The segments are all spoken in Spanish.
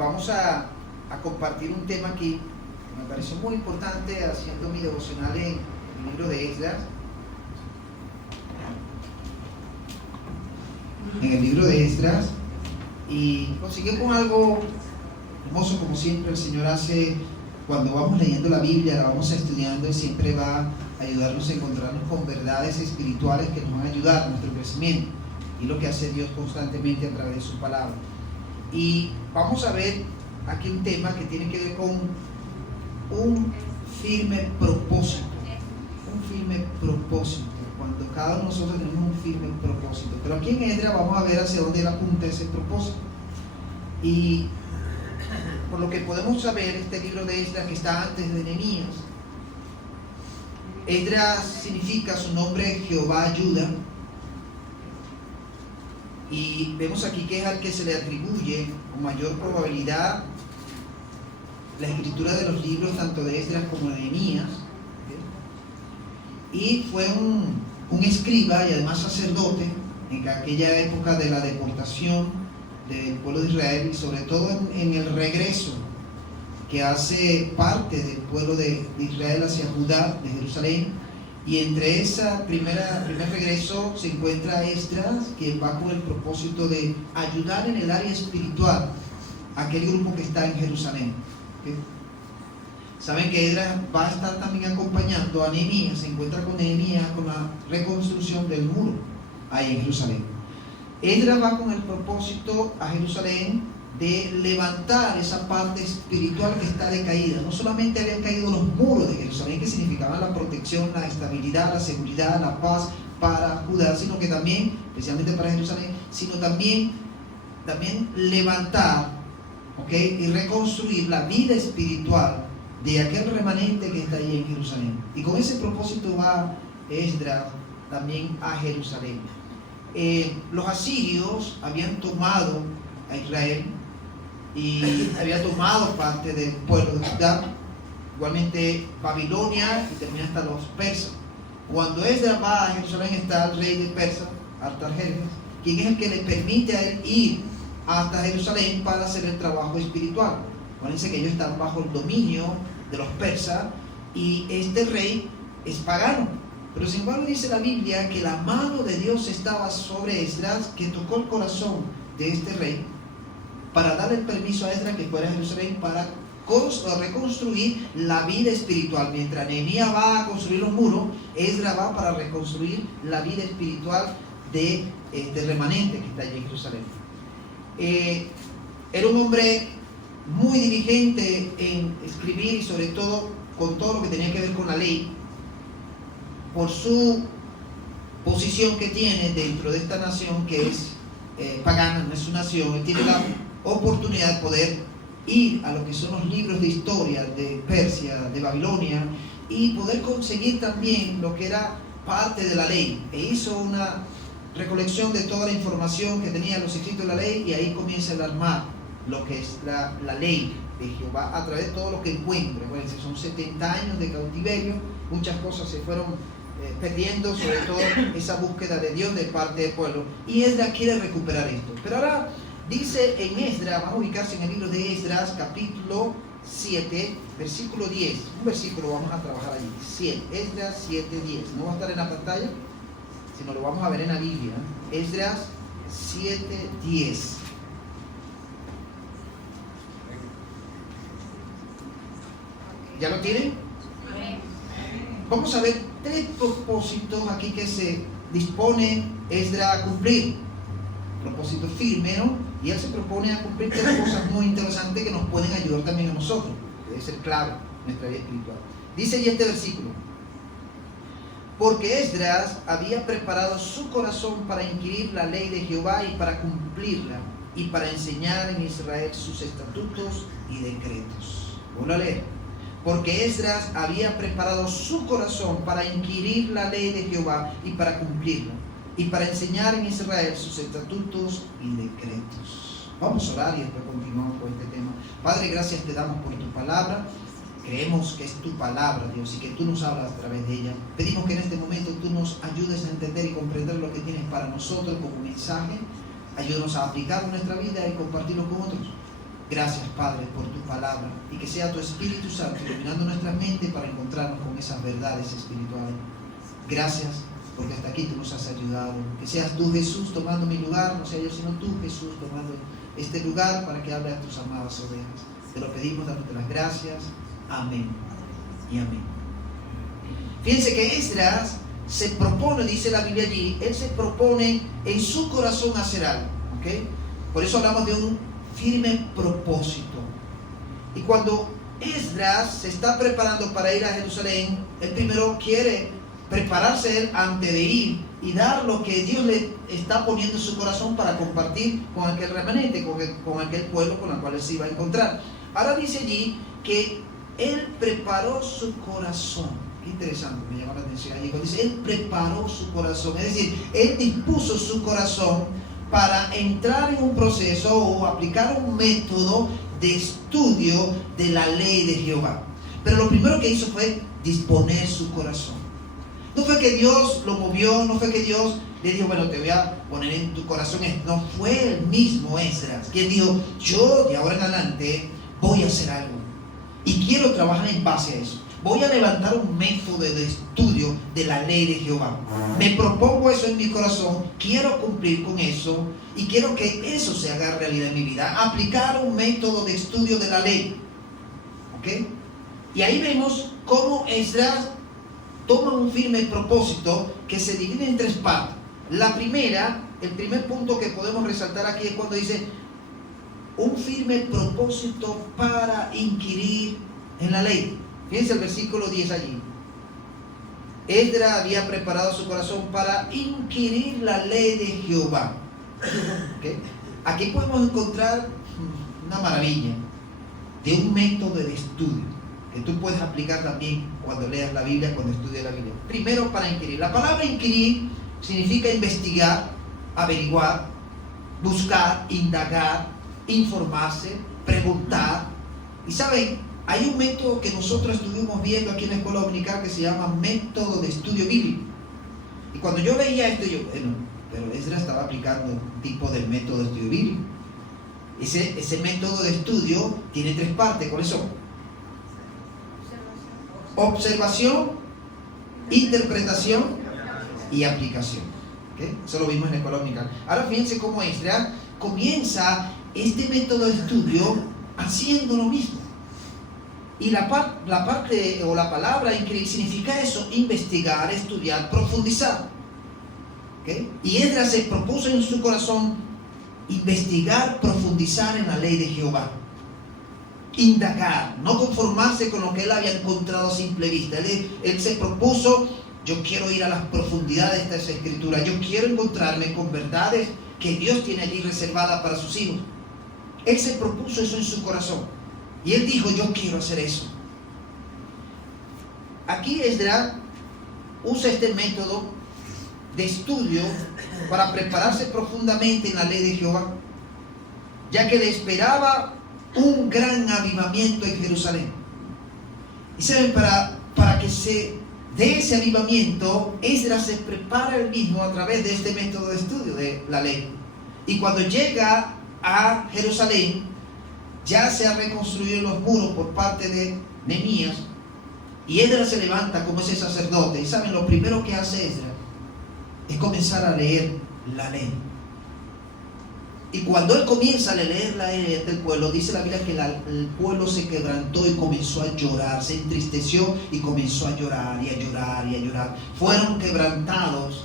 Vamos a compartir un tema aquí que me pareció muy importante haciendo mi devocional en el libro de Esdras. En el libro de Esdras, y consiguió con algo hermoso, como siempre el Señor hace cuando vamos leyendo la Biblia, la vamos estudiando, y siempre va a ayudarnos a encontrarnos con verdades espirituales que nos van a ayudar a nuestro crecimiento, y lo que hace Dios constantemente a través de su palabra. Y vamos a ver aquí un tema que tiene que ver con un firme propósito. Un firme propósito, cuando cada uno de nosotros tenemos un firme propósito. Pero aquí en Esdras vamos a ver hacia dónde él apunta ese propósito. Y por lo que podemos saber, este libro de Esdras, que está antes de Nehemías, Esdras significa, su nombre, Jehová ayuda. Y vemos aquí que es al que se le atribuye con mayor probabilidad la escritura de los libros tanto de Esdras como de Nehemías. Y fue un escriba y además sacerdote en aquella época de la deportación del pueblo de Israel, y sobre todo en el regreso que hace parte del pueblo de Israel hacia Judá, de Jerusalén. Y entre ese primer regreso se encuentra Esdras, que va con el propósito de ayudar en el área espiritual a aquel grupo que está en Jerusalén. ¿Okay? Saben que Esdras va a estar también acompañando a Nehemías, se encuentra con Nehemías con la reconstrucción del muro ahí en Jerusalén. Esdras va con el propósito a Jerusalén de levantar esa parte espiritual que está decaída. No solamente habían caído los muros de Jerusalén, que significaban la protección, la estabilidad, la seguridad, la paz para Judá, sino que también, especialmente para Jerusalén, sino también levantar, ¿okay?, y reconstruir la vida espiritual de aquel remanente que está ahí en Jerusalén. Y con ese propósito va Esdras también a Jerusalén. Los asirios habían tomado a Israel y había tomado parte del pueblo de Judá, igualmente Babilonia, y también hasta los persas. Cuando Esdras va a Jerusalén está el rey de Persia, Artajerjes, quien es el que le permite a él ir hasta Jerusalén para hacer el trabajo espiritual. Acuérdense que ellos están bajo el dominio de los persas y este rey es pagano. Pero sin embargo dice la Biblia que la mano de Dios estaba sobre Esdras, que tocó el corazón de este rey para dar el permiso a Esdras que fuera a Jerusalén para reconstruir la vida espiritual. Mientras Nehemías va a construir los muros, Esdras va para reconstruir la vida espiritual de este remanente que está allí en Jerusalén. Era un hombre muy diligente en escribir, y sobre todo con todo lo que tenía que ver con la ley, por su posición que tiene dentro de esta nación que es pagana, no es su nación. Él tiene la oportunidad de poder ir a lo que son los libros de historia de Persia, de Babilonia, y poder conseguir también lo que era parte de la ley. E hizo una recolección de toda la información que tenía los escritos de la ley, y ahí comienza a armar lo que es la ley de Jehová a través de todo lo que encuentre. Bueno, son 70 años de cautiverio, muchas cosas se fueron perdiendo, sobre todo esa búsqueda de Dios de parte del pueblo, y Esdras quiere recuperar esto. Pero ahora dice en Esdras, vamos a ubicarse en el libro de Esdras, capítulo 7, versículo 10. Un versículo vamos a trabajar allí, 7, Esdras 7, 10. No va a estar en la pantalla, sino lo vamos a ver en la Biblia. Esdras 7, 10. ¿Ya lo tienen? Vamos a ver 3 propósitos aquí que se dispone Esdras a cumplir. Propósito firme, ¿no? Y él se propone a cumplir 3 cosas muy interesantes que nos pueden ayudar también a nosotros. Debe ser clave en nuestra vida espiritual. Dice allí este versículo: porque Esdras había preparado su corazón para inquirir la ley de Jehová y para cumplirla, y para enseñar en Israel sus estatutos y decretos. Vuelvo a leer. Porque Esdras había preparado su corazón para inquirir la ley de Jehová y para cumplirla, y para enseñar en Israel sus estatutos y decretos. Vamos a orar y después continuamos con este tema. Padre, gracias te damos por tu palabra. Creemos que es tu palabra, Dios, y que tú nos hablas a través de ella. Pedimos que en este momento tú nos ayudes a entender y comprender lo que tienes para nosotros como mensaje. Ayúdanos a aplicarlo en nuestra vida y compartirlo con otros. Gracias, Padre, por tu palabra, y que sea tu Espíritu Santo iluminando nuestra mente para encontrarnos con esas verdades espirituales. Gracias porque hasta aquí tú nos has ayudado. Que seas tú, Jesús, tomando mi lugar, no sea yo sino tú, Jesús, tomando este lugar para que hable a tus amadas ovejas. Te lo pedimos dándote las gracias. Amén y amén. Fíjense que Esdras se propone, dice la Biblia allí, él se propone en su corazón hacer algo, ¿ok? Por eso hablamos de un firme propósito. Y cuando Esdras se está preparando para ir a Jerusalén, él primero quiere prepararse él antes de ir y dar lo que Dios le está poniendo en su corazón para compartir con aquel remanente, con aquel pueblo con el cual él se iba a encontrar. Ahora dice allí que él preparó su corazón. Qué interesante, me llama la atención allí cuando dice, él preparó su corazón, es decir, él dispuso su corazón para entrar en un proceso o aplicar un método de estudio de la ley de Jehová. Pero lo primero que hizo fue disponer su corazón. No fue que Dios lo movió, no fue que Dios le dijo, bueno, te voy a poner en tu corazón esto. No, fue el mismo Esdras quien dijo, yo de ahora en adelante voy a hacer algo y quiero trabajar en base a eso. Voy a levantar un método de estudio de la ley de Jehová. Me propongo eso en mi corazón, quiero cumplir con eso y quiero que eso se haga realidad en mi vida. Aplicar un método de estudio de la ley. ¿Ok? Y ahí vemos cómo Esdras toma un firme propósito que se divide en tres partes. La primera, el primer punto que podemos resaltar aquí es cuando dice un firme propósito para inquirir en la ley. Fíjense el versículo 10 allí. Esdras había preparado su corazón para inquirir la ley de Jehová. ¿Okay? Aquí podemos encontrar una maravilla de un método de estudio que tú puedes aplicar también cuando leas la Biblia, cuando estudias la Biblia. Primero, para inquirir. La palabra inquirir significa investigar, averiguar, buscar, indagar, informarse, preguntar. Y saben, hay un método que nosotros estuvimos viendo aquí en la escuela dominical que se llama método de estudio bíblico. Y cuando yo leía esto, yo, bueno, pero Esdras estaba aplicando un tipo de método de estudio bíblico. Ese método de estudio tiene tres partes. ¿Cuáles son? Observación, interpretación y aplicación. ¿Okay? Eso lo vimos en la escuela dominical. Ahora fíjense cómo Esdras comienza este método de estudio haciendo lo mismo. Y la parte o la palabra inquirir significa eso, investigar, estudiar, profundizar. ¿Okay? Y Esdras se propuso en su corazón investigar, profundizar en la ley de Jehová. Indagar, no conformarse con lo que él había encontrado a simple vista. Él se propuso, yo quiero ir a las profundidades de esta escritura, yo quiero encontrarme con verdades que Dios tiene allí reservadas para sus hijos. Él se propuso eso en su corazón. Y él dijo, yo quiero hacer eso. Aquí Esdras usa este método de estudio para prepararse profundamente en la ley de Jehová, ya que le esperaba un gran avivamiento en Jerusalén. Y saben, para que se dé ese avivamiento, Esdras se prepara él mismo a través de este método de estudio de la ley. Y cuando llega a Jerusalén, ya se han reconstruido los muros por parte de Nehemías, y Esdras se levanta como ese sacerdote. Y saben, lo primero que hace Esdras es comenzar a leer la ley. Y cuando él comienza a leer la ley del pueblo, dice la Biblia que el pueblo se quebrantó y comenzó a llorar, se entristeció y comenzó a llorar y a llorar y a llorar. Fueron quebrantados,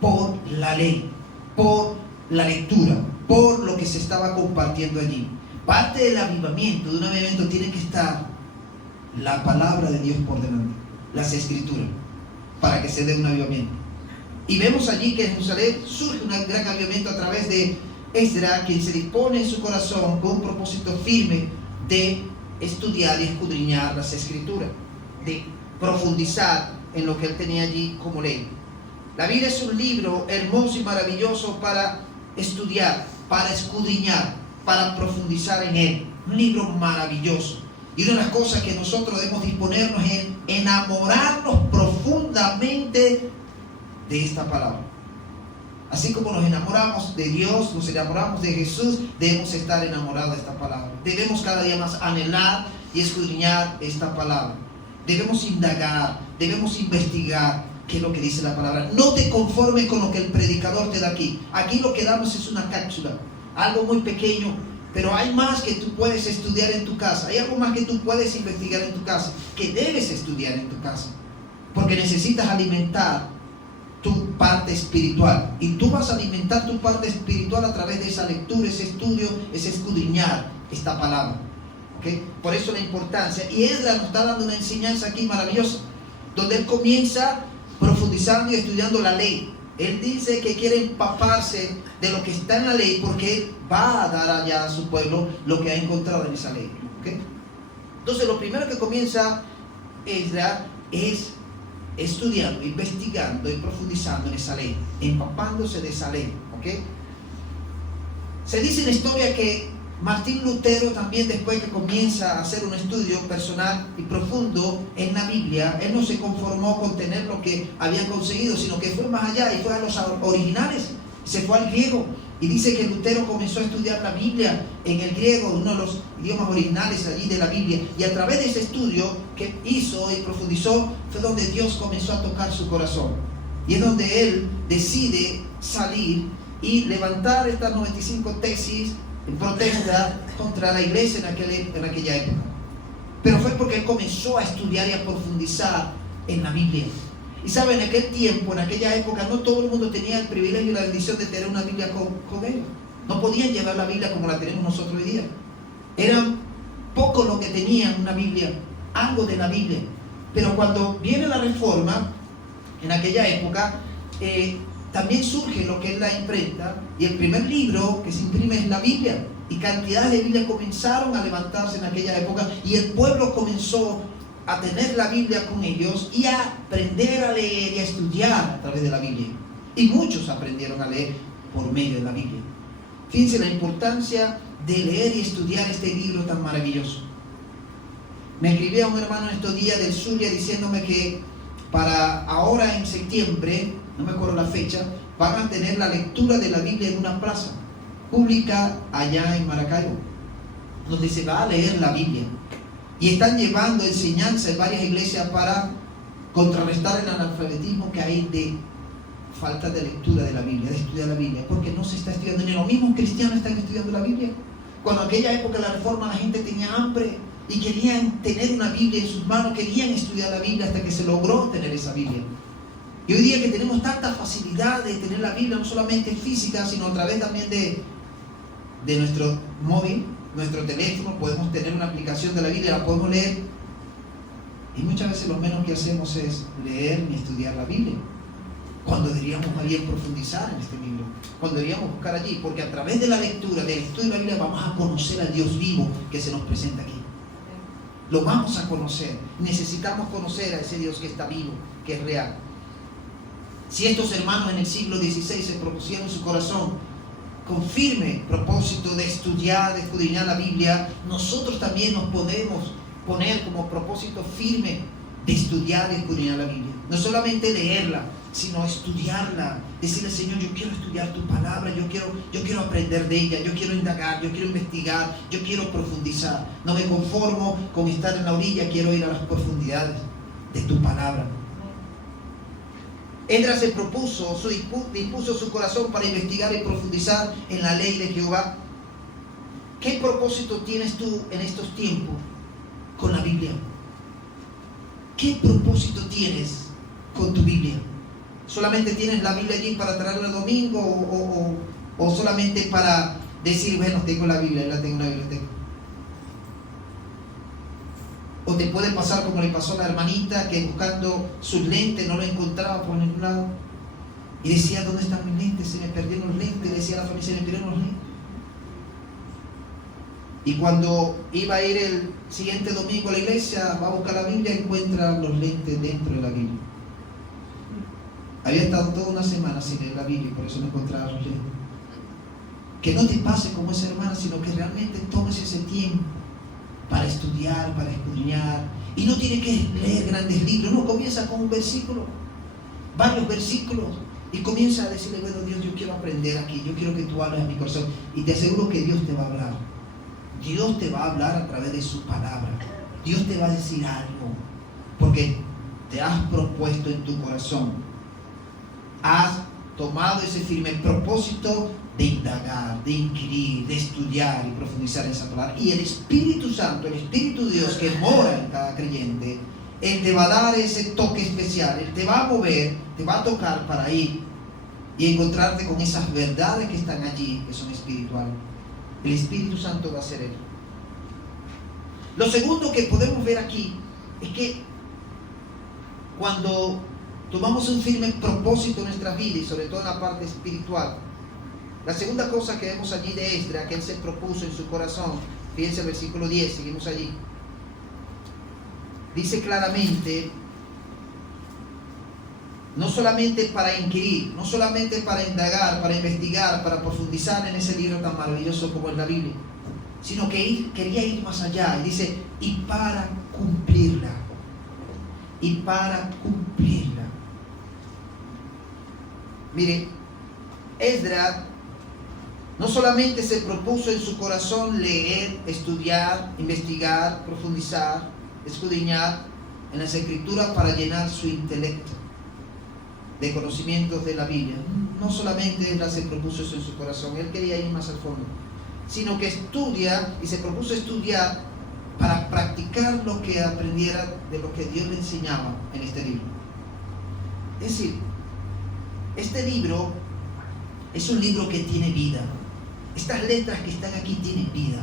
por la ley, por la lectura, por lo que se estaba compartiendo allí. Parte del avivamiento, de un avivamiento, tiene que estar la palabra de Dios por delante, las escrituras, para que se dé un avivamiento. Y vemos allí que en Jerusalén surge un gran avivamiento a través de Esdras, quien se dispone en su corazón con un propósito firme de estudiar y escudriñar las escrituras, de profundizar en lo que él tenía allí como ley. La Biblia es un libro hermoso y maravilloso para estudiar, para escudriñar, para profundizar en él. Un libro maravilloso. Y una de las cosas que nosotros debemos disponernos es enamorarnos profundamente de esta palabra. Así como nos enamoramos de Dios, nos enamoramos de Jesús, debemos estar enamorados de esta palabra. Debemos cada día más anhelar y escudriñar esta palabra. Debemos indagar, debemos investigar qué es lo que dice la palabra. No te conformes con lo que el predicador te da aquí. Aquí lo que damos es una cápsula, algo muy pequeño, pero hay más que tú puedes estudiar en tu casa. Hay algo más que tú puedes investigar en tu casa, que debes estudiar en tu casa, porque necesitas alimentar tu parte espiritual, y tú vas a alimentar tu parte espiritual a través de esa lectura, ese estudio, ese escudriñar esta palabra. ¿Okay? Por eso la importancia. Y Esdras nos está dando una enseñanza aquí maravillosa, donde él comienza profundizando y estudiando la ley. Él dice que quiere empaparse de lo que está en la ley, porque él va a dar allá a su pueblo lo que ha encontrado en esa ley. ¿Okay? Entonces lo primero que comienza Esdras es estudiando, investigando y profundizando en esa ley, empapándose de esa ley. ¿Okay? Se dice en la historia que Martín Lutero también, después que comienza a hacer un estudio personal y profundo en la Biblia, él no se conformó con tener lo que había conseguido, sino que fue más allá y fue a los originales, se fue al griego. Y dice que Lutero comenzó a estudiar la Biblia en el griego, uno de los idiomas originales allí de la Biblia. Y a través de ese estudio que hizo y profundizó, fue donde Dios comenzó a tocar su corazón. Y es donde él decide salir y levantar estas 95 tesis en protesta contra la iglesia en aquella época. Pero fue porque él comenzó a estudiar y a profundizar en la Biblia. Y saben, en aquel tiempo, en aquella época, no todo el mundo tenía el privilegio y la bendición de tener una Biblia con ellos. No podían llevar la Biblia como la tenemos nosotros hoy día. Eran pocos los que tenían una Biblia, algo de la Biblia. Pero cuando viene la Reforma, en aquella época, también surge lo que es la imprenta, y el primer libro que se imprime es la Biblia. Y cantidades de Biblias comenzaron a levantarse en aquella época, y el pueblo comenzó a tener la Biblia con ellos y a aprender a leer y a estudiar a través de la Biblia. Y muchos aprendieron a leer por medio de la Biblia. Fíjense la importancia de leer y estudiar este libro tan maravilloso. Me escribía un hermano en estos días del Zulia diciéndome que para ahora en septiembre, no me acuerdo la fecha, van a tener la lectura de la Biblia en una plaza pública allá en Maracaibo, donde se va a leer la Biblia. Y están llevando enseñanza en varias iglesias para contrarrestar el analfabetismo que hay de falta de lectura de la Biblia, de estudiar la Biblia, porque no se está estudiando. Ni los mismos cristianos están estudiando la Biblia. Cuando en aquella época de la Reforma la gente tenía hambre y querían tener una Biblia en sus manos, querían estudiar la Biblia hasta que se logró tener esa Biblia. Y hoy día que tenemos tanta facilidad de tener la Biblia, no solamente física, sino a través también de nuestro móvil, nuestro teléfono, podemos tener una aplicación de la Biblia, la podemos leer. Y muchas veces lo menos que hacemos es leer ni estudiar la Biblia, cuando deberíamos más bien profundizar en este libro, cuando deberíamos buscar allí, porque a través de la lectura, del estudio de la Biblia, vamos a conocer al Dios vivo que se nos presenta aquí. Lo vamos a conocer. Necesitamos conocer a ese Dios que está vivo, que es real. Si estos hermanos en el siglo XVI se propusieron en su corazón con firme propósito de estudiar, de escudriñar la Biblia, nosotros también nos podemos poner como propósito firme de estudiar y escudriñar la Biblia. No solamente leerla, sino estudiarla. Decirle: Señor, yo quiero estudiar tu palabra, yo quiero aprender de ella, yo quiero indagar, yo quiero investigar, yo quiero profundizar. No me conformo con estar en la orilla, quiero ir a las profundidades de tu palabra. Esdras se dispuso su corazón para investigar y profundizar en la ley de Jehová. ¿Qué propósito tienes tú en estos tiempos con la Biblia? ¿Qué propósito tienes con tu Biblia? ¿Solamente tienes la Biblia allí para traerla el domingo o solamente para decir: bueno, tengo la Biblia, la tengo en la biblioteca? O te puede pasar como le pasó a la hermanita, que buscando sus lentes no lo encontraba por ningún lado y decía: ¿dónde están mis lentes? Se me perdieron los lentes. Decía a la familia: se me perdieron los lentes. Y cuando iba a ir el siguiente domingo a la iglesia, va a buscar la Biblia y encuentra los lentes dentro de la Biblia. Había estado toda una semana sin leer la Biblia y por eso no encontraba los lentes. Que no te pase como esa hermana, sino que realmente tomes ese tiempo para estudiar, para escudriñar. Y no tiene que leer grandes libros, no, comienza con un versículo, varios versículos, Y comienza a decirle, bueno, Dios, yo quiero aprender aquí, yo quiero que tú hables a mi corazón. Y te aseguro que Dios te va a hablar. Dios te va a hablar a través de su palabra. Dios te va a decir algo, porque te has propuesto en tu corazón. Has tomado ese firme propósito de indagar, de inquirir, de estudiar y profundizar en esa palabra. Y el Espíritu Santo, el Espíritu de Dios que mora en cada creyente, Él te va a dar ese toque especial. Él te va a mover, te va a tocar para ir y encontrarte con esas verdades que están allí, que son espirituales. El Espíritu Santo va a hacer eso. Lo segundo que podemos ver aquí es que cuando tomamos un firme propósito en nuestra vida y sobre todo en la parte espiritual, la segunda cosa que vemos allí de Esdras, que él se propuso en su corazón, fíjense el versículo 10, seguimos allí. Dice claramente, no solamente para inquirir, no solamente para indagar, para investigar, para profundizar en ese libro tan maravilloso como es la Biblia, sino que quería ir más allá. Y dice, y para cumplirla. Y para cumplirla. Mire, Esdras no solamente se propuso en su corazón leer, estudiar, investigar, profundizar, escudriñar en las Escrituras para llenar su intelecto de conocimientos de la Biblia. No solamente Esdras se propuso eso en su corazón, él quería ir más al fondo, sino que estudia y se propuso estudiar para practicar lo que aprendiera de lo que Dios le enseñaba en este libro. Es decir, este libro es un libro que tiene vida. Estas letras que están aquí tienen vida.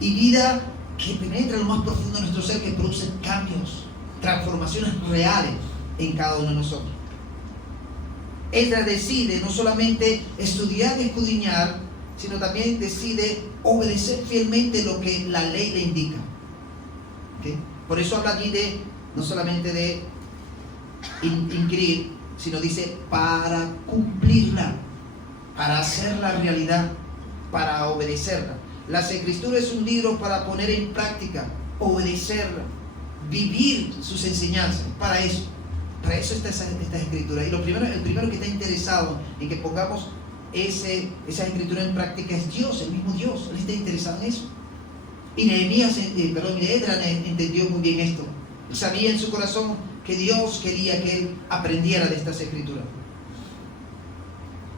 Y vida que penetra en lo más profundo de nuestro ser, que produce cambios, transformaciones reales en cada uno de nosotros. Esdras decide no solamente estudiar y escudriñar, sino también decide obedecer fielmente lo que la ley le indica. ¿Okay? Por eso habla allí de, no solamente de inquirir, sino dice para cumplirla, para hacerla realidad, para obedecerla. Las Escrituras es un libro para poner en práctica, obedecerla, vivir sus enseñanzas. Para eso está esta Escritura. Y el primero que está interesado en que pongamos esa Escritura en práctica es Dios, el mismo Dios. Él está interesado en eso. Y Esdras entendió muy bien esto. Él sabía en su corazón que Dios quería que él aprendiera de estas Escrituras.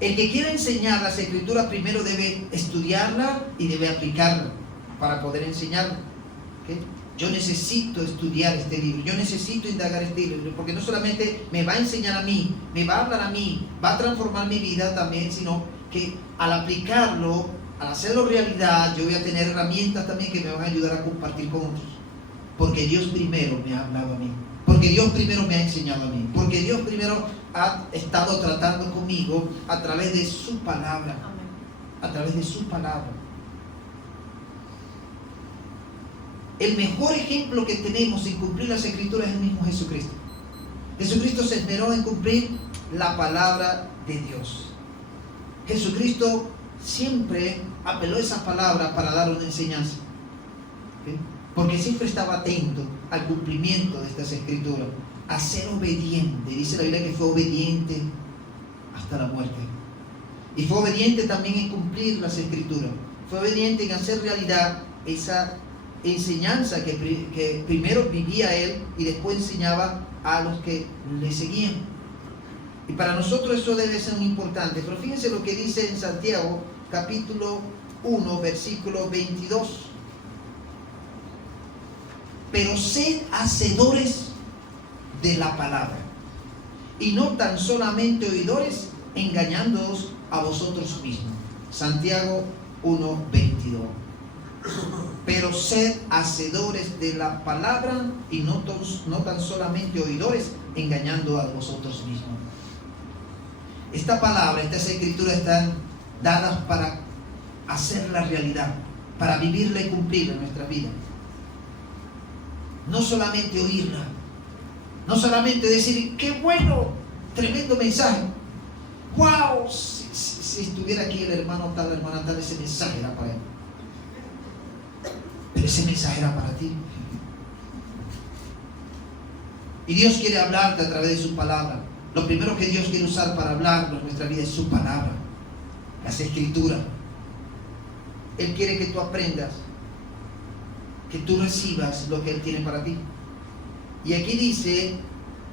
El que quiera enseñar las Escrituras primero debe estudiarla y debe aplicarla para poder enseñarla. ¿Okay? Yo necesito estudiar este libro, yo necesito indagar este libro, porque no solamente me va a enseñar a mí, me va a hablar a mí, va a transformar mi vida también, sino que al aplicarlo, al hacerlo realidad, yo voy a tener herramientas también que me van a ayudar a compartir con otros. Porque Dios primero me ha hablado a mí, porque Dios primero me ha enseñado a mí, porque Dios primero ha estado tratando conmigo a través de su palabra. A través de su palabra. El mejor ejemplo que tenemos en cumplir las Escrituras es el mismo Jesucristo. Jesucristo se esmeró en cumplir la palabra de Dios. Jesucristo siempre apeló a esa palabra para dar una enseñanza. ¿Okay? Porque siempre estaba atento al cumplimiento de estas Escrituras, a ser obediente. Dice la Biblia que fue obediente hasta la muerte. Y fue obediente también en cumplir las Escrituras. Fue obediente en hacer realidad esa enseñanza que primero vivía él y después enseñaba a los que le seguían. Y para nosotros eso debe ser muy importante. Pero fíjense lo que dice en Santiago, capítulo 1, versículo 22. Pero sed hacedores de la palabra, y no tan solamente oidores, engañándoos a vosotros mismos. Santiago 1, 22. Pero sed hacedores de la palabra y no tan solamente oidores, engañando a vosotros mismos. Esta palabra, estas Escrituras están dadas para hacerla realidad, para vivirla y cumplirla en nuestra vida. No solamente oírla, no solamente decir, qué bueno, tremendo mensaje. ¡Wow! Si estuviera aquí el hermano tal, la hermana tal, ese mensaje era para él. Pero ese mensaje era para ti. Y Dios quiere hablarte a través de su palabra. Lo primero que Dios quiere usar para hablar en nuestra vida es su palabra, las escrituras. Él quiere que tú aprendas, que tú recibas lo que Él tiene para ti. Y aquí dice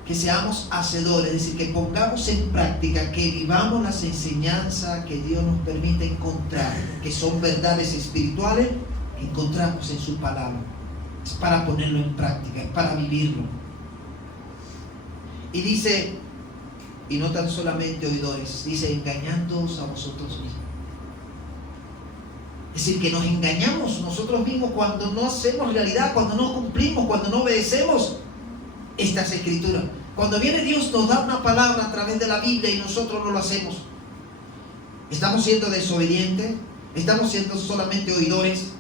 que seamos hacedores, es decir, que pongamos en práctica, que vivamos las enseñanzas que Dios nos permite encontrar, que son verdades espirituales que encontramos en su palabra. Es para ponerlo en práctica, es para vivirlo. Y dice, y no tan solamente oidores, dice, engañándoos a vosotros mismos. Es decir, que nos engañamos nosotros mismos cuando no hacemos realidad, cuando no cumplimos, cuando no obedecemos estas escrituras. Cuando viene Dios nos da una palabra a través de la Biblia y nosotros no lo hacemos. Estamos siendo desobedientes, estamos siendo solamente oidores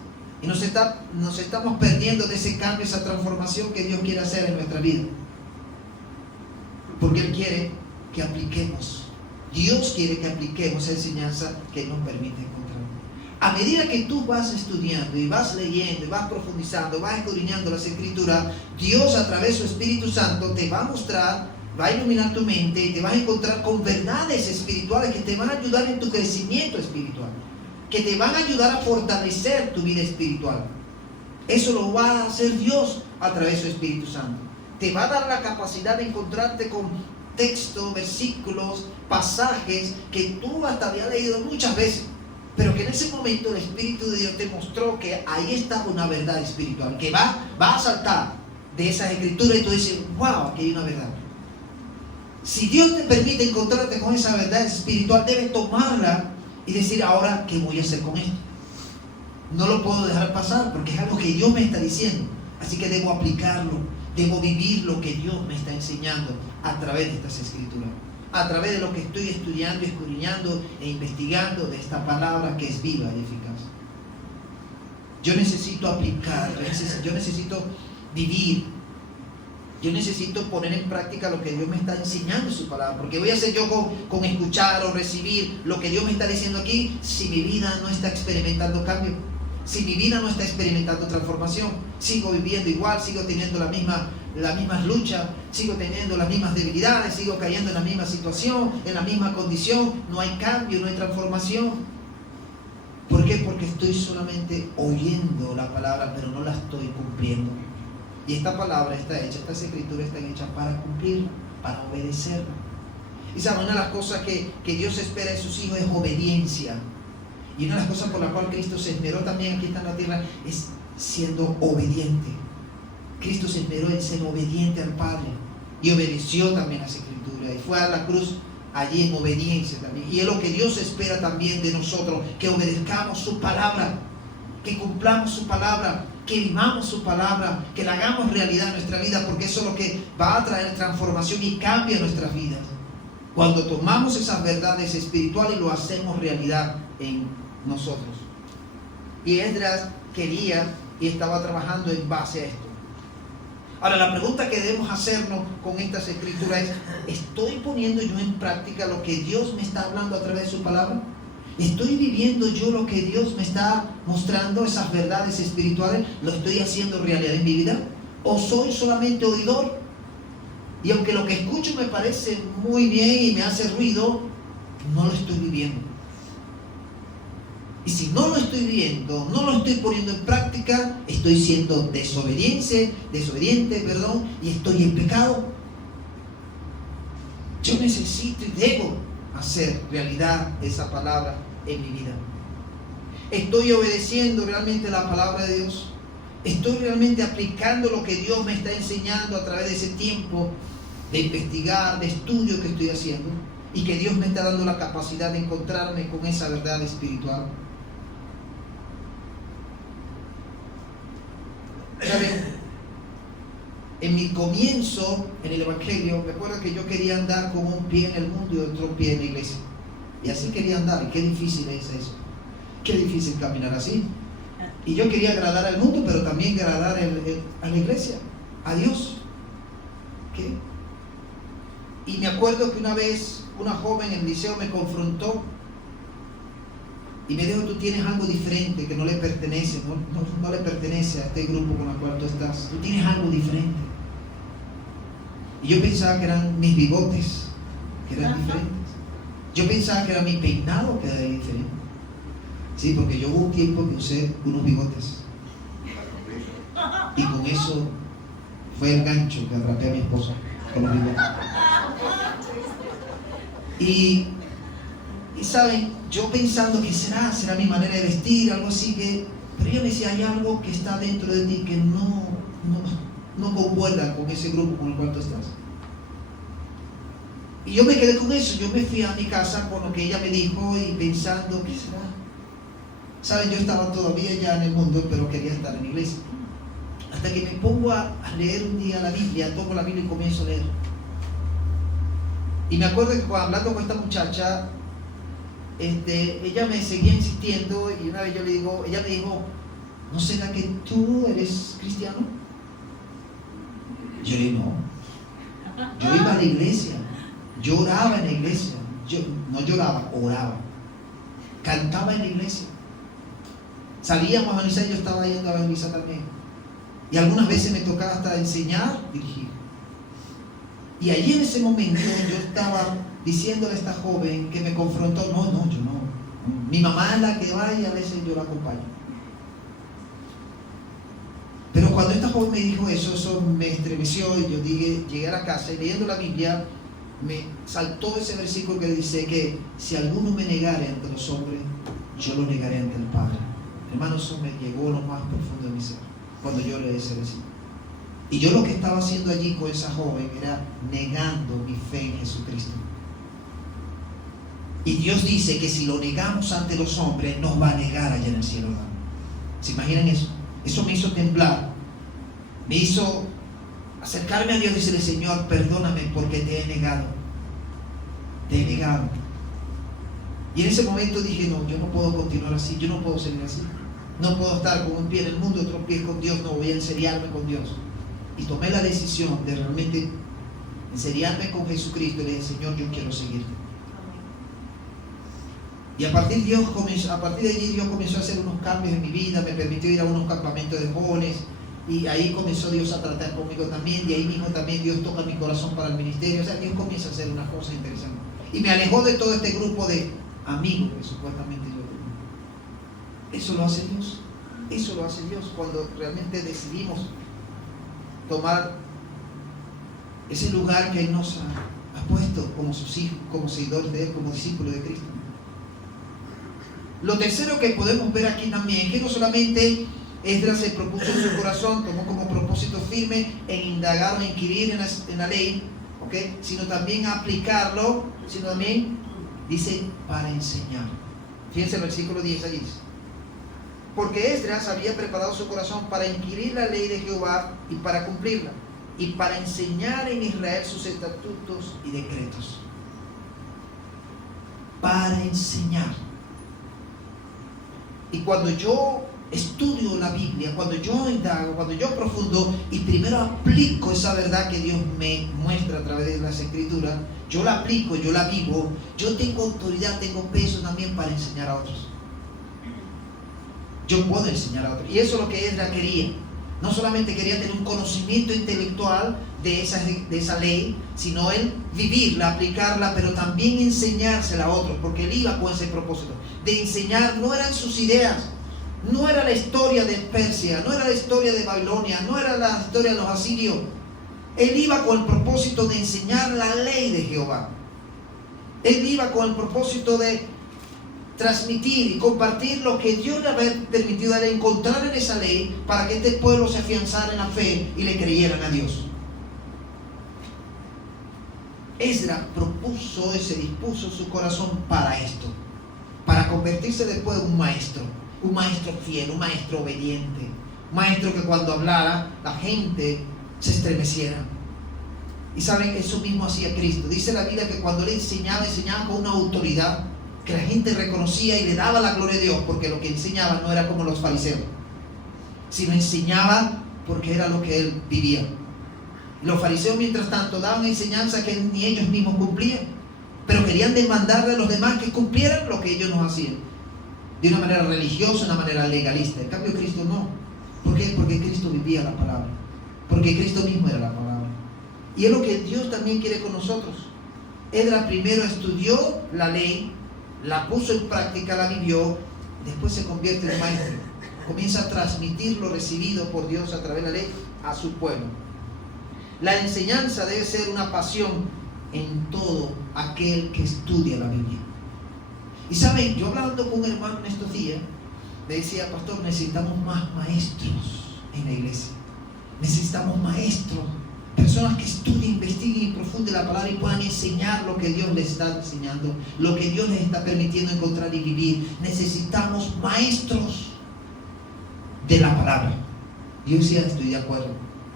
y nos estamos perdiendo de ese cambio, esa transformación que Dios quiere hacer en nuestra vida. Porque Él quiere que apliquemos. Dios quiere que apliquemos esa enseñanza que Él nos permite encontrar. A medida que tú vas estudiando y vas leyendo y vas profundizando, vas escudriñando las escrituras, Dios a través de su Espíritu Santo te va a mostrar, va a iluminar tu mente y te vas a encontrar con verdades espirituales que te van a ayudar en tu crecimiento espiritual, que te van a ayudar a fortalecer tu vida espiritual. Eso lo va a hacer Dios a través de su Espíritu Santo. Te va a dar la capacidad de encontrarte con textos, versículos, pasajes que tú hasta habías leído muchas veces, pero que en ese momento el Espíritu de Dios te mostró que ahí estaba una verdad espiritual, que va a saltar de esas escrituras y tú dices, wow, aquí hay una verdad. Si Dios te permite encontrarte con esa verdad espiritual, debes tomarla y decir, ahora, ¿qué voy a hacer con esto? No lo puedo dejar pasar porque es algo que Dios me está diciendo, así que debo aplicarlo, debo vivir lo que Dios me está enseñando a través de estas escrituras, a través de lo que estoy estudiando, escudriñando e investigando de esta palabra que es viva y eficaz. Yo necesito aplicar, yo necesito vivir, yo necesito poner en práctica lo que Dios me está enseñando en su palabra, porque voy a hacer yo con escuchar o recibir lo que Dios me está diciendo aquí si mi vida no está experimentando cambio, si mi vida no está experimentando transformación. Sigo viviendo igual, sigo teniendo las mismas luchas, sigo teniendo las mismas debilidades, sigo cayendo en la misma situación, en la misma condición. No hay cambio, no hay transformación. ¿Por qué? Porque estoy solamente oyendo la palabra, pero no la estoy cumpliendo. Y esta palabra está hecha, estas escrituras están hechas para cumplirla, para obedecerla. Y saben, una de las cosas que Dios espera de sus hijos es obediencia. Y una de las cosas por la cual Cristo se esmeró también aquí en la tierra es siendo obediente. Cristo se esmeró en ser obediente al Padre y obedeció también a las escrituras y fue a la cruz allí en obediencia también. Y es lo que Dios espera también de nosotros, que obedezcamos su palabra, que cumplamos su palabra, que vivamos su palabra, que la hagamos realidad en nuestra vida, porque eso es lo que va a traer transformación y cambio en nuestras vidas. Cuando tomamos esas verdades espirituales y lo hacemos realidad en nosotros. Y Esdras quería y estaba trabajando en base a esto. Ahora, la pregunta que debemos hacernos con estas escrituras es: ¿estoy poniendo yo en práctica lo que Dios me está hablando a través de su palabra? ¿Estoy viviendo yo lo que Dios me está mostrando, esas verdades espirituales? ¿Lo estoy haciendo realidad en mi vida? ¿O soy solamente oidor? Y aunque lo que escucho me parece muy bien y me hace ruido, no lo estoy viviendo. Y si no lo estoy viendo, no lo estoy poniendo en práctica, estoy siendo desobediente, y estoy en pecado. Yo necesito y debo hacer realidad esa palabra en mi vida. ¿Estoy obedeciendo realmente la palabra de Dios? ¿Estoy realmente aplicando lo que Dios me está enseñando a través de ese tiempo de investigar, de estudio que estoy haciendo? Y que Dios me está dando la capacidad de encontrarme con esa verdad espiritual. ¿Saben? En mi comienzo en el Evangelio, me acuerdo que yo quería andar con un pie en el mundo y otro pie en la iglesia. Y así quería andar. Y qué difícil es eso. Qué difícil caminar así. Y yo quería agradar al mundo, pero también agradar a la iglesia, a Dios. ¿Qué? Y me acuerdo que una vez una joven en el liceo me confrontó y me dijo: tú tienes algo diferente que no le pertenece, no le pertenece a este grupo con el cual tú estás. Tú tienes algo diferente. Y yo pensaba que eran mis bigotes, que eran diferentes. Yo pensaba que era mi peinado que era diferente. Sí, porque yo hubo un tiempo que usé unos bigotes. Y con eso fue el gancho que atrapé a mi esposa con los bigotes. Y saben, yo pensando que será mi manera de vestir, algo así que... Pero ella me decía, hay algo que está dentro de ti que no concuerda con ese grupo con el cual tú estás. Y yo me quedé con eso, yo me fui a mi casa con lo que ella me dijo y pensando, ¿qué será? Saben, yo estaba todavía ya en el mundo, pero quería estar en la iglesia. Hasta que me pongo a leer un día la Biblia, tomo la Biblia y comienzo a leer. Y me acuerdo que cuando hablando con esta muchacha, ella me seguía insistiendo y una vez ella me dijo, ¿no será que tú eres cristiano? Yo le dije, no. Yo iba a la iglesia, yo oraba en la iglesia, yo no lloraba, oraba, cantaba en la iglesia, salíamos a evangelizar y yo estaba yendo a evangelizar también. Y algunas veces me tocaba hasta enseñar, dirigir. Y allí en ese momento yo estaba diciéndole a esta joven que me confrontó, no, yo no. Mi mamá es la que va y a veces yo la acompaño. Pero cuando esta joven me dijo eso me estremeció y yo llegué a la casa y leyendo la Biblia me saltó ese versículo que dice que si alguno me negare ante los hombres, yo lo negaré ante el Padre. Hermano, eso me llegó a lo más profundo de mi ser cuando yo leí ese versículo. Y yo lo que estaba haciendo allí con esa joven era negando mi fe en Jesucristo. Y Dios dice que si lo negamos ante los hombres, nos va a negar allá en el cielo. ¿Se imaginan eso? Eso me hizo temblar. Me hizo acercarme a Dios y decirle, Señor, perdóname porque te he negado. Te he negado. Y en ese momento dije, no, yo no puedo continuar así, yo no puedo seguir así. No puedo estar con un pie en el mundo y otro pie con Dios, no voy a enseriarme con Dios. Y tomé la decisión de realmente enseriarme con Jesucristo y le dije, Señor, yo quiero seguirte. Y a partir de allí Dios comenzó a hacer unos cambios en mi vida, me permitió ir a unos campamentos de jóvenes y ahí comenzó Dios a tratar conmigo también, y ahí mismo también Dios toca mi corazón para el ministerio. O sea, Dios comienza a hacer unas cosas interesantes y me alejó de todo este grupo de amigos que supuestamente yo tenía. Eso lo hace Dios, eso lo hace Dios cuando realmente decidimos tomar ese lugar que Él nos ha puesto como sus hijos, como seguidores de Él, como discípulos de Cristo. Lo tercero que podemos ver aquí también es que no solamente Esdras se propuso en su corazón, tomó como propósito firme en indagar o inquirir en la ley, ¿okay? Sino también aplicarlo, sino también dice para enseñar. Fíjense el versículo 10 allí dice, porque Esdras había preparado su corazón para inquirir la ley de Jehová y para cumplirla, y para enseñar en Israel sus estatutos y decretos. Para enseñar. Y cuando yo estudio la Biblia, cuando yo indago, cuando yo profundo y primero aplico esa verdad que Dios me muestra a través de las Escrituras, yo la aplico, yo la vivo, yo tengo autoridad, tengo peso también para enseñar a otros. Yo puedo enseñar a otros. Y eso es lo que Esdras quería. No solamente quería tener un conocimiento intelectual de esa ley, sino él vivirla, aplicarla, pero también enseñársela a otros, porque él iba con ese propósito de enseñar. No eran sus ideas, no era la historia de Persia, no era la historia de Babilonia, no era la historia de los asirios. Él iba con el propósito de enseñar la ley de Jehová. Él iba con el propósito de transmitir y compartir lo que Dios le había permitido a él encontrar en esa ley, para que este pueblo se afianzara en la fe y le creyeran a Dios. Esdras se dispuso su corazón para esto, para convertirse después en un maestro fiel, un maestro obediente, un maestro que cuando hablara la gente se estremeciera. Y saben, eso mismo hacía Cristo. Dice la Biblia que cuando él enseñaba con una autoridad que la gente reconocía y le daba la gloria a Dios, porque lo que enseñaba no era como los fariseos, sino enseñaba porque era lo que él vivía. Los fariseos, mientras tanto, daban enseñanza que ni ellos mismos cumplían, pero querían demandarle a los demás que cumplieran lo que ellos no hacían, de una manera religiosa, una manera legalista. En cambio, Cristo no. ¿Por qué? Porque Cristo vivía la palabra, porque Cristo mismo era la palabra. Y es lo que Dios también quiere con nosotros. Esdras primero estudió la ley, la puso en práctica, la vivió, después se convierte en maestro. Comienza a transmitir lo recibido por Dios a través de la ley a su pueblo. La enseñanza debe ser una pasión en todo aquel que estudia la Biblia. Y saben, yo hablando con un hermano en estos días, le decía, pastor, necesitamos más maestros en la iglesia. Necesitamos maestros, personas que estudien, investiguen y profunden la palabra y puedan enseñar lo que Dios les está enseñando, lo que Dios les está permitiendo encontrar y vivir. Necesitamos maestros de la palabra. Yo decía, estoy de acuerdo,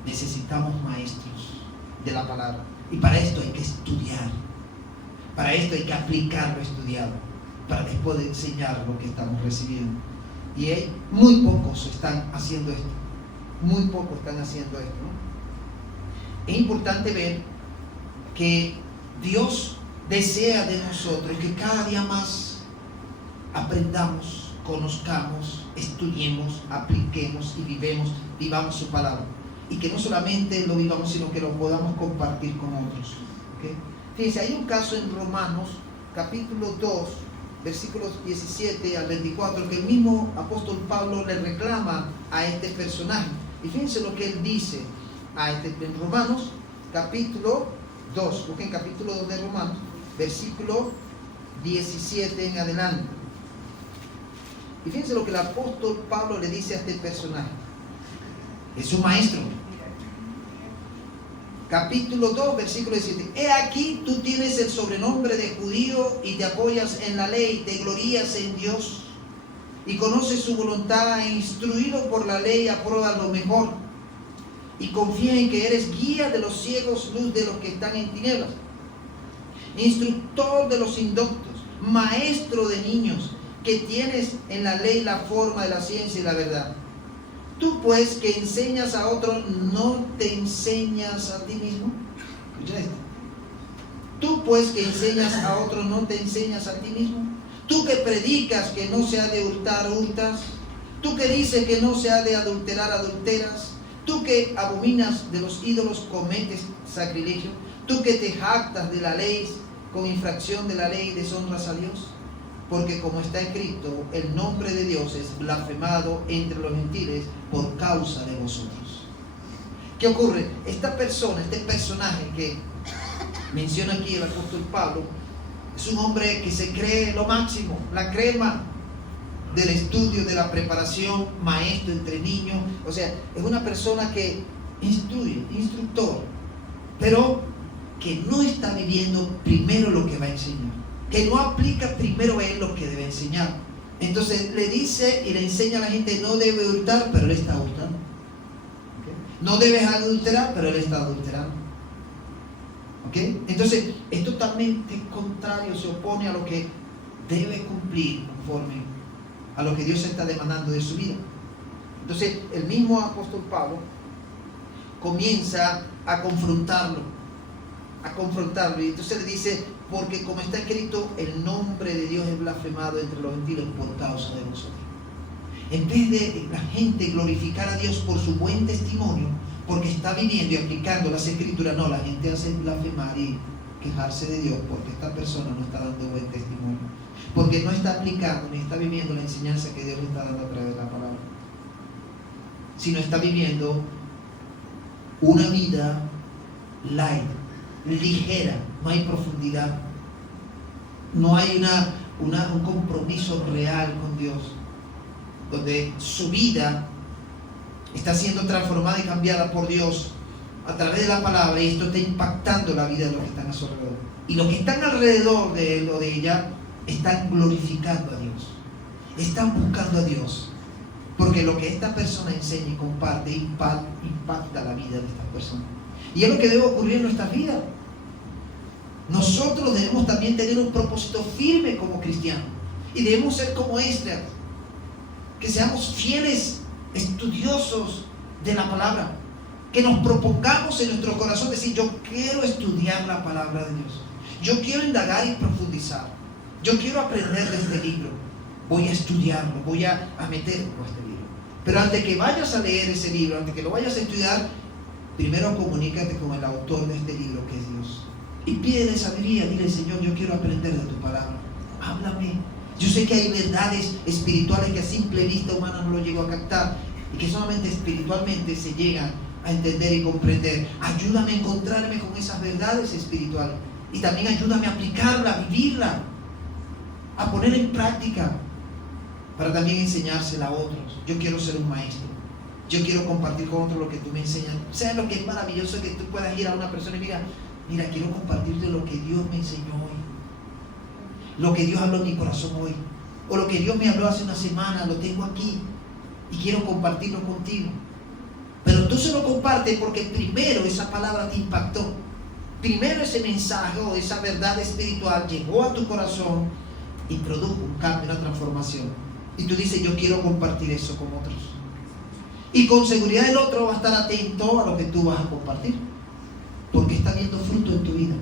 necesitamos maestros de la palabra. Y para esto hay que estudiar, para esto hay que aplicar lo estudiado, para después de enseñar lo que estamos recibiendo. Y muy pocos están haciendo esto, muy pocos están haciendo esto, ¿no? Es importante ver que Dios desea de nosotros que cada día más aprendamos, conozcamos, estudiemos, apliquemos y vivamos su palabra. Y que no solamente lo vivamos, sino que lo podamos compartir con otros. ¿Okay? Fíjense, hay un caso en Romanos, capítulo 2, versículos 17 al 24, que el mismo apóstol Pablo le reclama a este personaje. Y fíjense lo que él dice en Romanos, capítulo 2. Busquen capítulo 2 de Romanos, versículo 17 en adelante. Y fíjense lo que el apóstol Pablo le dice a este personaje. Es su maestro. Capítulo 2, versículo 17. He aquí, tú tienes el sobrenombre de judío y te apoyas en la ley, te glorías en Dios y conoces su voluntad e instruido por la ley apruebas lo mejor y confía en que eres guía de los ciegos, luz de los que están en tinieblas, instructor de los indoctos, maestro de niños, que tienes en la ley la forma de la ciencia y la verdad. Tú pues que enseñas a otros, ¿no te enseñas a ti mismo? Escucha esto. Tú pues que enseñas a otros, ¿no te enseñas a ti mismo? Tú que predicas que no se ha de hurtar, hurtas. Tú que dices que no se ha de adulterar, adulteras. Tú que abominas de los ídolos, cometes sacrilegio. Tú que te jactas de la ley, con infracción de la ley deshonras a Dios. Porque como está escrito, el nombre de Dios es blasfemado entre los gentiles por causa de vosotros. ¿Qué ocurre? Esta persona, este personaje que menciona aquí el apóstol Pablo, es un hombre que se cree lo máximo, la crema del estudio, de la preparación, maestro entre niños. O sea, es una persona que estudia, instructor, pero que no está viviendo primero lo que va a enseñar, que no aplica primero él lo que debe enseñar. Entonces le dice y le enseña a la gente, no debe hurtar, pero él está hurtando. ¿Okay? No debes adulterar, pero él está adulterando. ¿Okay? Entonces es totalmente contrario, se opone a lo que debe cumplir conforme a lo que Dios está demandando de su vida. Entonces el mismo apóstol Pablo comienza a confrontarlo, y entonces le dice, porque como está escrito, el nombre de Dios es blasfemado entre los gentiles por causa de vosotros. En vez de la gente glorificar a Dios por su buen testimonio, porque está viviendo y aplicando las escrituras, no, la gente hace blasfemar y quejarse de Dios porque esta persona no está dando buen testimonio, porque no está aplicando ni está viviendo la enseñanza que Dios le está dando a través de la palabra, sino está viviendo una vida light, ligera, no hay profundidad, no hay un compromiso real con Dios, donde su vida está siendo transformada y cambiada por Dios a través de la palabra, y esto está impactando la vida de los que están a su alrededor. Y los que están alrededor de él o de ella están glorificando a Dios, están buscando a Dios, porque lo que esta persona enseña y comparte impacta la vida de estas personas. Y es lo que debe ocurrir en nuestra vida. Nosotros debemos también tener un propósito firme como cristianos, y debemos ser como Esdras, que seamos fieles estudiosos de la palabra, que nos propongamos en nuestro corazón decir, yo quiero estudiar la palabra de Dios, yo quiero indagar y profundizar, yo quiero aprender de este libro, voy a estudiarlo, voy a meterlo a este libro. Pero antes que vayas a leer ese libro, antes que lo vayas a estudiar, primero comunícate con el autor de este libro, que es Dios. Y pídele sabiduría, dile: Señor, yo quiero aprender de tu palabra. Háblame. Yo sé que hay verdades espirituales que a simple vista humana no lo llego a captar y que solamente espiritualmente se llegan a entender y comprender. Ayúdame a encontrarme con esas verdades espirituales y también ayúdame a aplicarla, a vivirla, a poner en práctica para también enseñársela a otros. Yo quiero ser un maestro. Yo quiero compartir con otros lo que tú me enseñas. ¿Sabes lo que es maravilloso? Que tú puedas ir a una persona y diga: mira, quiero compartirte lo que Dios me enseñó hoy, lo que Dios habló en mi corazón hoy, o lo que Dios me habló hace una semana, lo tengo aquí y quiero compartirlo contigo. Pero tú se lo compartes porque primero esa palabra te impactó, primero ese mensaje o esa verdad espiritual llegó a tu corazón y produjo un cambio, una transformación, y tú dices: yo quiero compartir eso con otros. Y con seguridad el otro va a estar atento a lo que tú vas a compartir, porque está viendo fruto en tu vida,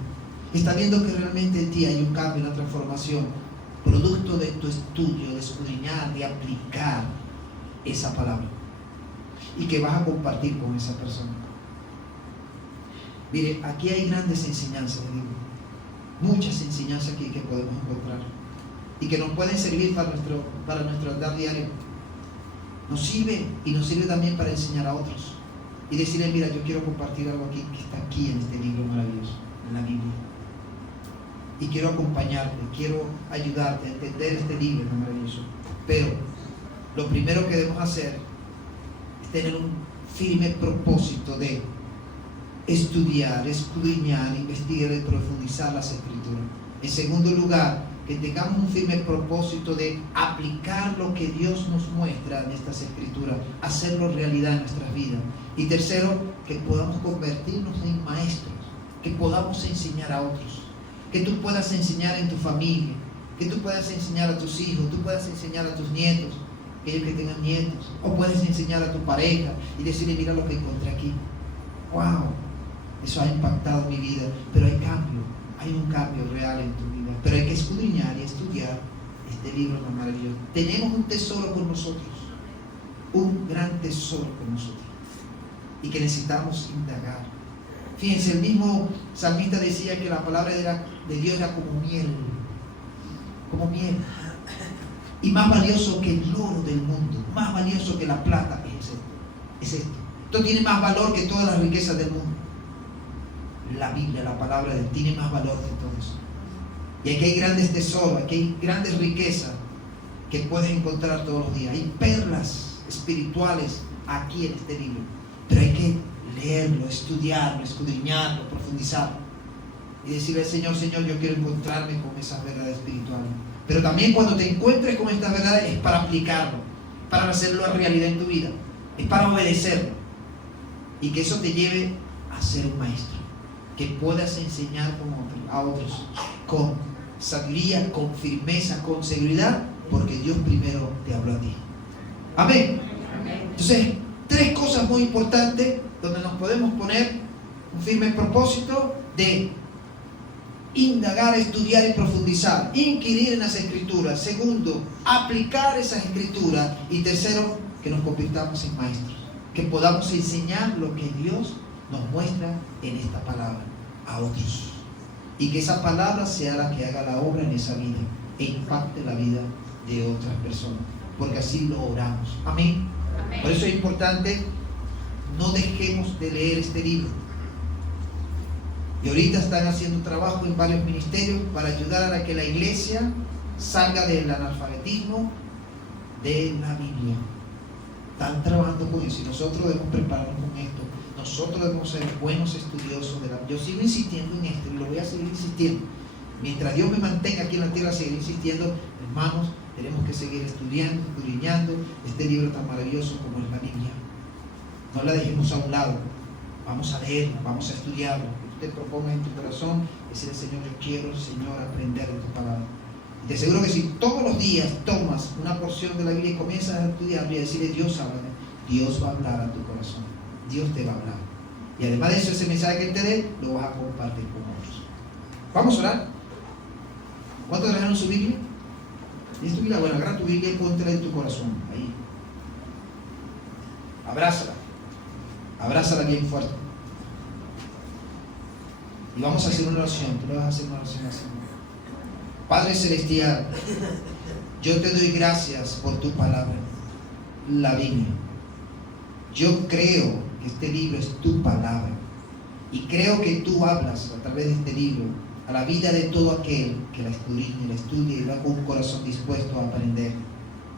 está viendo que realmente en ti hay un cambio, una transformación, producto de tu estudio, de escudriñar, de aplicar esa palabra, y que vas a compartir con esa persona. Mire, aquí hay grandes enseñanzas, muchas enseñanzas aquí que podemos encontrar y que nos pueden servir para nuestro andar diario. Nos sirve, y nos sirve también para enseñar a otros y decirle: mira, yo quiero compartir algo aquí que está aquí en este libro maravilloso, en la Biblia, y quiero acompañarte, quiero ayudarte a entender este libro maravilloso. Pero lo primero que debemos hacer es tener un firme propósito de estudiar, escudriñar, investigar y profundizar las Escrituras. En segundo lugar, que tengamos un firme propósito de aplicar lo que Dios nos muestra en estas Escrituras, hacerlo realidad en nuestras vidas. Y tercero, que podamos convertirnos en maestros, que podamos enseñar a otros, que tú puedas enseñar en tu familia, que tú puedas enseñar a tus hijos, tú puedas enseñar a tus nietos, aquellos que tengan nietos, o puedes enseñar a tu pareja y decirle: mira lo que encontré aquí. ¡Wow! Eso ha impactado mi vida. Pero hay cambio, hay un cambio real en tu vida. Pero hay que escudriñar y estudiar este libro tan maravilloso. Tenemos un tesoro con nosotros, un gran tesoro con nosotros, y que necesitamos indagar. Fíjense, el mismo salmista decía que la palabra de Dios era como miel, y más valioso que el oro del mundo, más valioso que la plata. Es esto. Esto tiene más valor que todas las riquezas del mundo. La Biblia, la palabra de Dios, tiene más valor que todo eso. Y aquí hay grandes tesoros, aquí hay grandes riquezas que puedes encontrar todos los días. Hay perlas espirituales aquí en este libro, pero hay que leerlo, estudiarlo, escudriñarlo, profundizarlo y decirle al Señor: Señor, yo quiero encontrarme con esas verdades espirituales. Pero también cuando te encuentres con estas verdades es para aplicarlo, para hacerlo realidad en tu vida, es para obedecerlo, y que eso te lleve a ser un maestro, que puedas enseñar a otros con sabiduría, con firmeza, con seguridad, porque Dios primero te habló a ti. Amén. Entonces, tres cosas muy importantes donde nos podemos poner un firme propósito de indagar, estudiar y profundizar, inquirir en las Escrituras. Segundo, aplicar esas Escrituras. Y tercero, que nos convirtamos en maestros, que podamos enseñar lo que Dios nos muestra en esta palabra a otros, y que esa palabra sea la que haga la obra en esa vida e impacte la vida de otras personas, porque así lo oramos. Amén. Por eso es importante, no dejemos de leer este libro. Y ahorita están haciendo un trabajo en varios ministerios para ayudar a que la iglesia salga del analfabetismo de la Biblia. Están trabajando con eso y nosotros debemos prepararnos con esto. Nosotros debemos ser buenos estudiosos de la Biblia. Yo sigo insistiendo en esto y lo voy a seguir insistiendo. Mientras Dios me mantenga aquí en la tierra, seguiré insistiendo. Hermanos, tenemos que seguir estudiando, escudriñando este libro tan maravilloso como es la Biblia. No la dejemos a un lado. Vamos a leerla, vamos a estudiarla. Que usted proponga en tu corazón, decirle: Señor, yo quiero, Señor, aprender de tu palabra. Y te aseguro que si todos los días tomas una porción de la Biblia y comienzas a estudiarla y a decirle: Dios, háblame, Dios va a hablar a tu corazón. Dios te va a hablar. Y además de eso, ese mensaje que Él te dé, lo vas a compartir con otros. Vamos a orar. ¿Cuántos trajeron su Biblia? ¿Y tu Biblia? Bueno, agarra tu Biblia y póntela en tu corazón. Ahí. Abrázala. Abrázala bien fuerte. Y vamos a hacer una oración. Tú le vas a hacer una oración así. Padre Celestial, yo te doy gracias por tu palabra, la Biblia. Yo creo que este libro es tu palabra. Y creo que tú hablas a través de este libro a la vida de todo aquel que la escudriñe, la estudie y va con un corazón dispuesto a aprender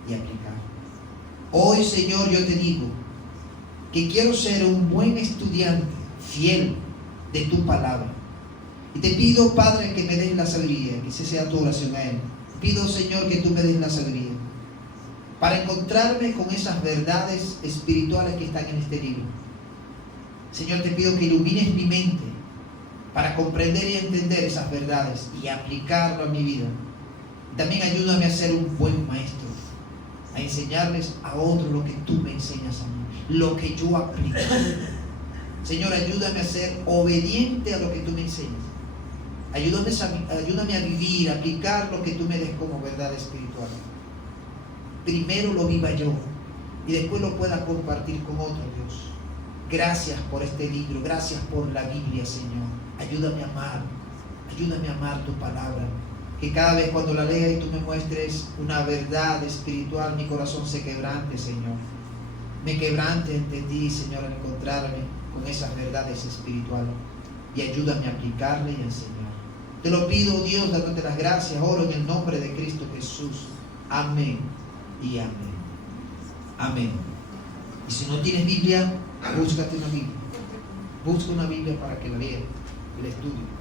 y aplicar. Hoy, Señor, yo te digo que quiero ser un buen estudiante, fiel de tu palabra. Y te pido, Padre, que me des la sabiduría, que esa sea tu oración a Él. Pido, Señor, que tú me des la sabiduría para encontrarme con esas verdades espirituales que están en este libro. Señor, te pido que ilumines mi mente para comprender y entender esas verdades y aplicarlo a mi vida. También ayúdame a ser un buen maestro, a enseñarles a otros lo que tú me enseñas a mí, lo que yo aplico. Señor, ayúdame a ser obediente a lo que tú me enseñas. Ayúdame a vivir, a aplicar lo que tú me des como verdad espiritual. Primero lo viva yo y después lo pueda compartir con otros, Dios. Gracias por este libro, gracias por la Biblia, Señor. Ayúdame a amar tu palabra. Que cada vez cuando la lea y tú me muestres una verdad espiritual, mi corazón se quebrante, Señor. Me quebrante ante ti, Señor, al encontrarme con esas verdades espirituales. Y ayúdame a aplicarle y a enseñar. Te lo pido, Dios, dándote las gracias. Oro en el nombre de Cristo Jesús. Amén y amén. Amén. Y si no tienes Biblia, búscate una Biblia. Busca una Biblia para que la leas, que la estudie.